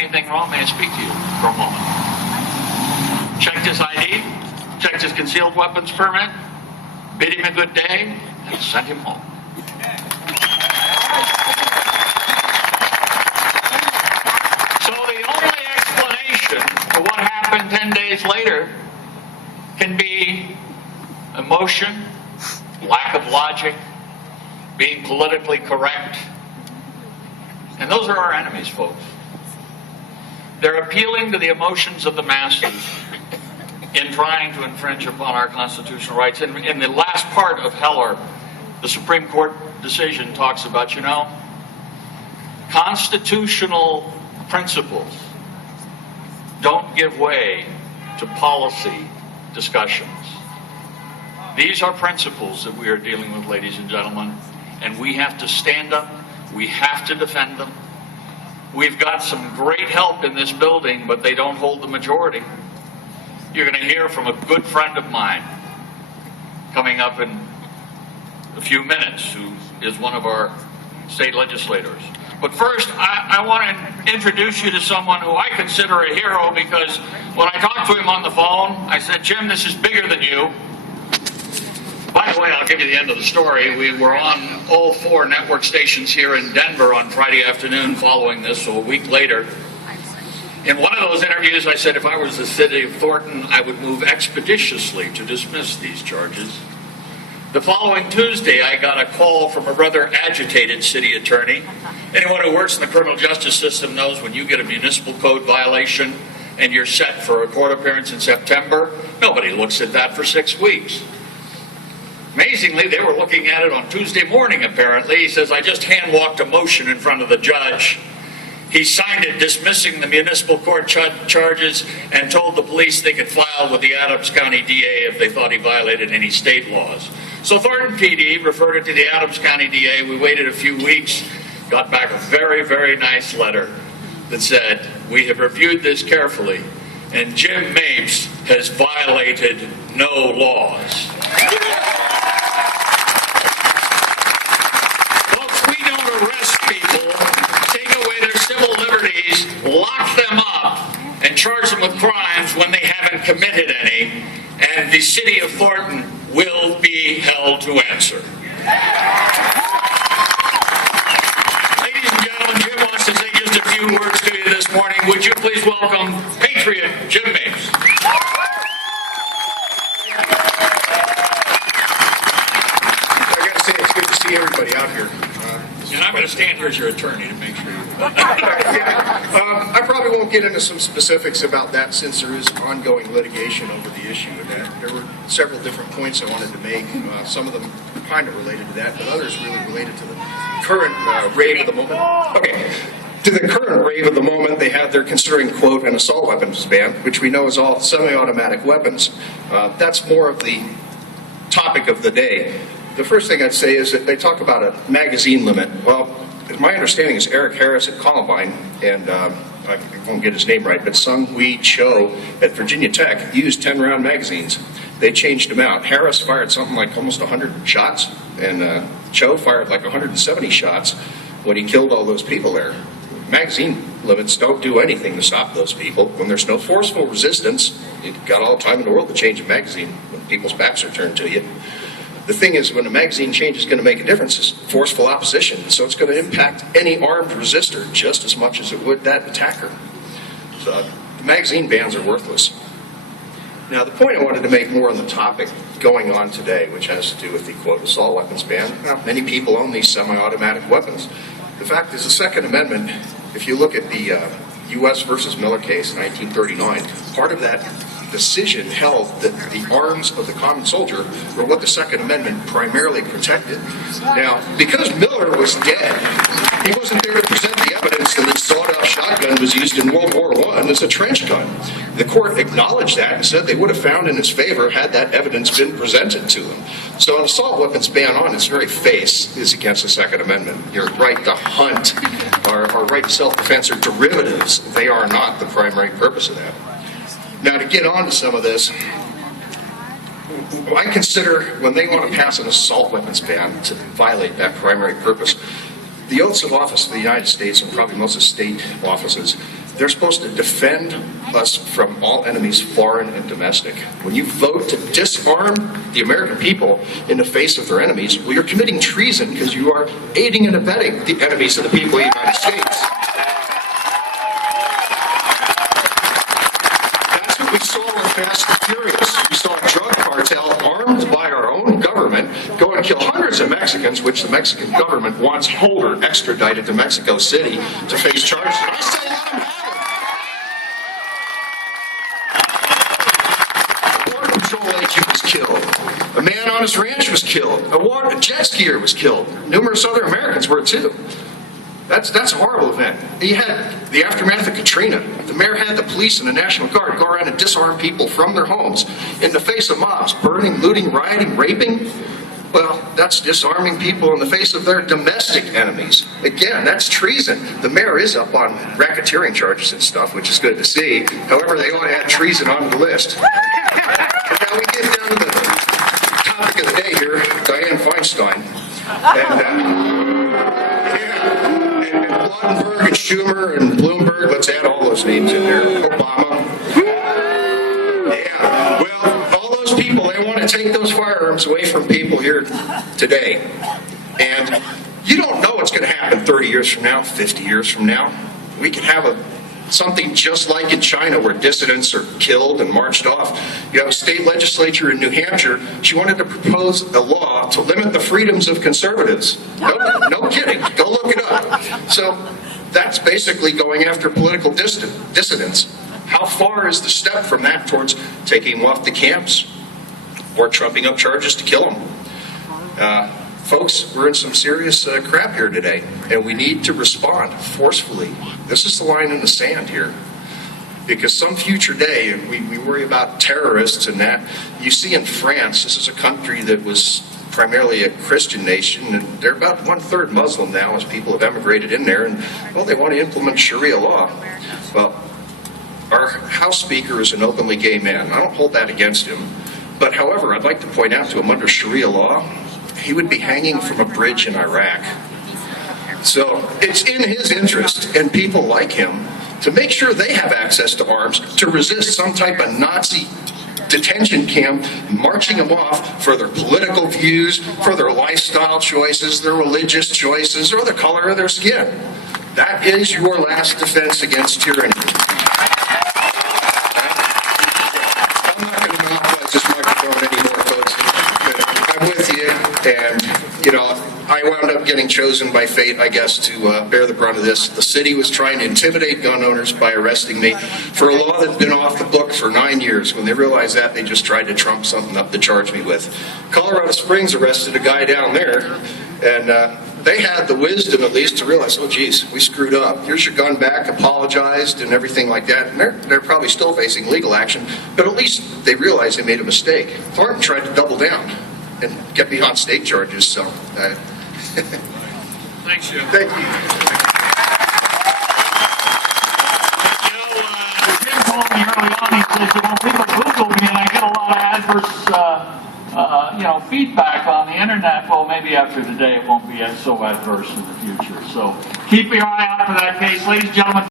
anything wrong, may I speak to you for a moment? Checked his ID, checked his concealed weapons permit, bid him a good day, and sent him home. So the only explanation for what happened 10 days later can be emotion, lack of logic, being politically correct. And those are our enemies, folks. They're appealing to the emotions of the masses in trying to infringe upon our constitutional rights. In the last part of Heller, the Supreme Court decision talks about, constitutional principles don't give way to policy discussions. These are principles that we are dealing with, ladies and gentlemen, and we have to stand up. We have to defend them. We've got some great help in this building, but they don't hold the majority. You're going to hear from a good friend of mine coming up in a few minutes, who is one of our state legislators. But first, I want to introduce you to someone who I consider a hero, because when I talked to him on the phone, I said, Jim, this is bigger than you. By the way, I'll give you the end of the story. We were on all 4 network stations here in Denver on Friday afternoon following this, so a week later. In one of those interviews, I said if I was the city of Thornton, I would move expeditiously to dismiss these charges. The following Tuesday, I got a call from a rather agitated city attorney. Anyone who works in the criminal justice system knows when you get a municipal code violation and you're set for a court appearance in September, nobody looks at that for 6 weeks. Amazingly, they were looking at it on Tuesday morning, apparently. He says, I just hand-walked a motion in front of the judge. He signed it dismissing the municipal court charges and told the police they could file with the Adams County DA if they thought he violated any state laws. So Thornton PD referred it to the Adams County DA. We waited a few weeks, got back a very, very nice letter that said, we have reviewed this carefully, and Jim Mapes has violated no laws. Folks, we don't arrest people, take away their civil liberties, lock them up, and charge them with crimes when they haven't committed any, and the city of Thornton will be held to answer. Ladies and gentlemen, Jim wants to say just a few words to you this morning. Would you please welcome Patriot Jim Mapes? I got to say, it's good to see everybody out here. And I'm going to stand here as your attorney to make sure you... I probably won't get into some specifics about that, since there is ongoing litigation over the issue of that. There were several different points I wanted to make. Some of them kind of related to that, but others really related to the current rave of the moment. Okay. To the current rave of the moment, they're considering, quote, an assault weapons ban, which we know is all semi-automatic weapons. That's more of the topic of the day. The first thing I'd say is that they talk about a magazine limit. Well, my understanding is Eric Harris at Columbine, and I won't get his name right, but Sung Hui Cho at Virginia Tech used 10-round magazines. They changed them out. Harris fired something like almost 100 shots, and Cho fired like 170 shots when he killed all those people there. Magazine limits don't do anything to stop those people. When there's no forceful resistance, you've got all the time in the world to change a magazine when people's backs are turned to you. The thing is, when a magazine change is going to make a difference, is forceful opposition. So it's going to impact any armed resistor just as much as it would that attacker. So the magazine bans are worthless. Now, the point I wanted to make more on the topic going on today, which has to do with the, quote, assault weapons ban. Now, many people own these semi-automatic weapons. The fact is, the Second Amendment, if you look at the U.S. versus Miller case in 1939, part of that decision held that the arms of the common soldier were what the Second Amendment primarily protected. Now, because Miller was dead, he wasn't there to present the evidence that his sawed-off shotgun was used in World War I as a trench gun. The court acknowledged that and said they would have found in his favor had that evidence been presented to them. So an assault weapons ban on its very face is against the Second Amendment. Your right to hunt, our right to self-defense are derivatives. They are not the primary purpose of that. Now, to get on to some of this, I consider when they want to pass an assault weapons ban to violate that primary purpose, the oaths of office of the United States, and probably most of state offices, they're supposed to defend us from all enemies, foreign and domestic. When you vote to disarm the American people in the face of their enemies, well, you're committing treason because you are aiding and abetting the enemies of the people of the United States. That's what we saw with Fast and Furious. We saw a drug cartel armed by our own government go and kill hundreds of Mexicans, which the Mexican government wants Holder extradited to Mexico City to face charges. I say let him have it. A border patrol agent was killed. A man on his ranch was killed. A jet skier was killed. Numerous other Americans were too. That's a horrible event. You had the aftermath of Katrina. The mayor had the police and the National Guard go around and disarm people from their homes in the face of mobs, burning, looting, rioting, raping. Well, that's disarming people in the face of their domestic enemies. Again, that's treason. The mayor is up on racketeering charges and stuff, which is good to see. However, they ought to add treason onto the list. And now we get down to the topic of the day here, Dianne Feinstein. And Blumenberg and Schumer and Bloomberg, let's add all those names in there. Obama. Yeah, well, all those people, they want to take those firearms away from people here today. And you don't know what's going to happen 30 years from now, 50 years from now. We could have something just like in China where dissidents are killed and marched off. You have a state legislature in New Hampshire. She wanted to propose a law to limit the freedoms of conservatives. No kidding. Go look it up. So that's basically going after political dissidents. How far is the step from that towards taking them off the camps or trumping up charges to kill them? Folks, we're in some serious crap here today, and we need to respond forcefully. This is the line in the sand here. Because some future day, we worry about terrorists and that. You see in France, this is a country that was primarily a Christian nation, and they're about 1/3 Muslim now as people have emigrated in there, and, well, they want to implement Sharia law. Well, our House Speaker is an openly gay man. I don't hold that against him. But, however, I'd like to point out to him under Sharia law, he would be hanging from a bridge in Iraq. So it's in his interest and people like him to make sure they have access to arms to resist some type of Nazi detention camp marching them off for their political views, for their lifestyle choices, their religious choices, or the color of their skin. That is your last defense against tyranny. I'm not going to monopolize this microphone anymore, folks. I'm with you, and, you know, I wound up getting chosen by fate, I guess, to bear the brunt of this. The city was trying to intimidate gun owners by arresting me for a law that's been off the book for 9 years. When they realized that, they just tried to trump something up to charge me with. Colorado Springs arrested a guy down there, and they had the wisdom, at least, to realize, oh, geez, we screwed up. Here's your gun back, apologized, and everything like that. And they're probably still facing legal action, but at least they realized they made a mistake. Thornton tried to double down and get me on state charges, so... Thanks, Jim. Thank you. Jim told me early on, he says, when people Google me and I get a lot of adverse, feedback on the internet, well, maybe after today it won't be so adverse in the future. So keep your eye out for that case. Ladies and gentlemen,